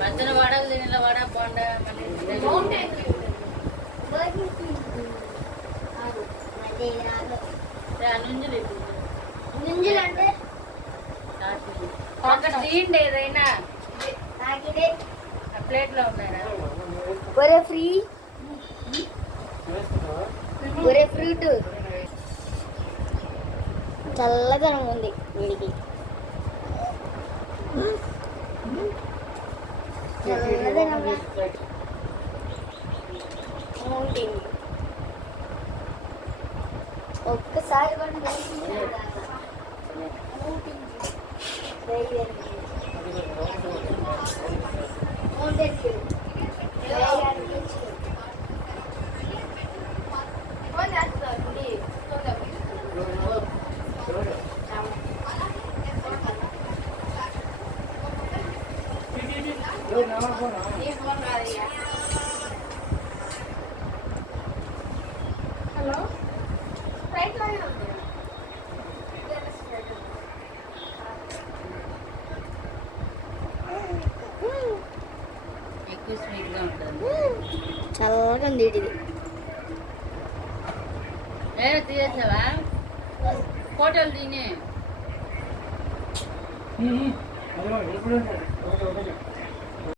మధ్యన వాడలు తినేలా వాడ బాండ మళ్ళీ నుంజులు నుంజులంటే అక్కడ తీయండి ఏదైనా. ప్లేట్లో ఉన్నారా? ఒరే ఫ్రీ. ఒరే ఫ్రూట్. చల్లగా ఉంది వీడికి. చల్లదనంగా మౌంటైన్ ఒక్కసారి కూడా మౌంటైన్ హలో? రైట్ లైన్ ఉంది. చల్లగా ఉంది ఇది ఏ తీసేసావా? ఫోటోలు తినే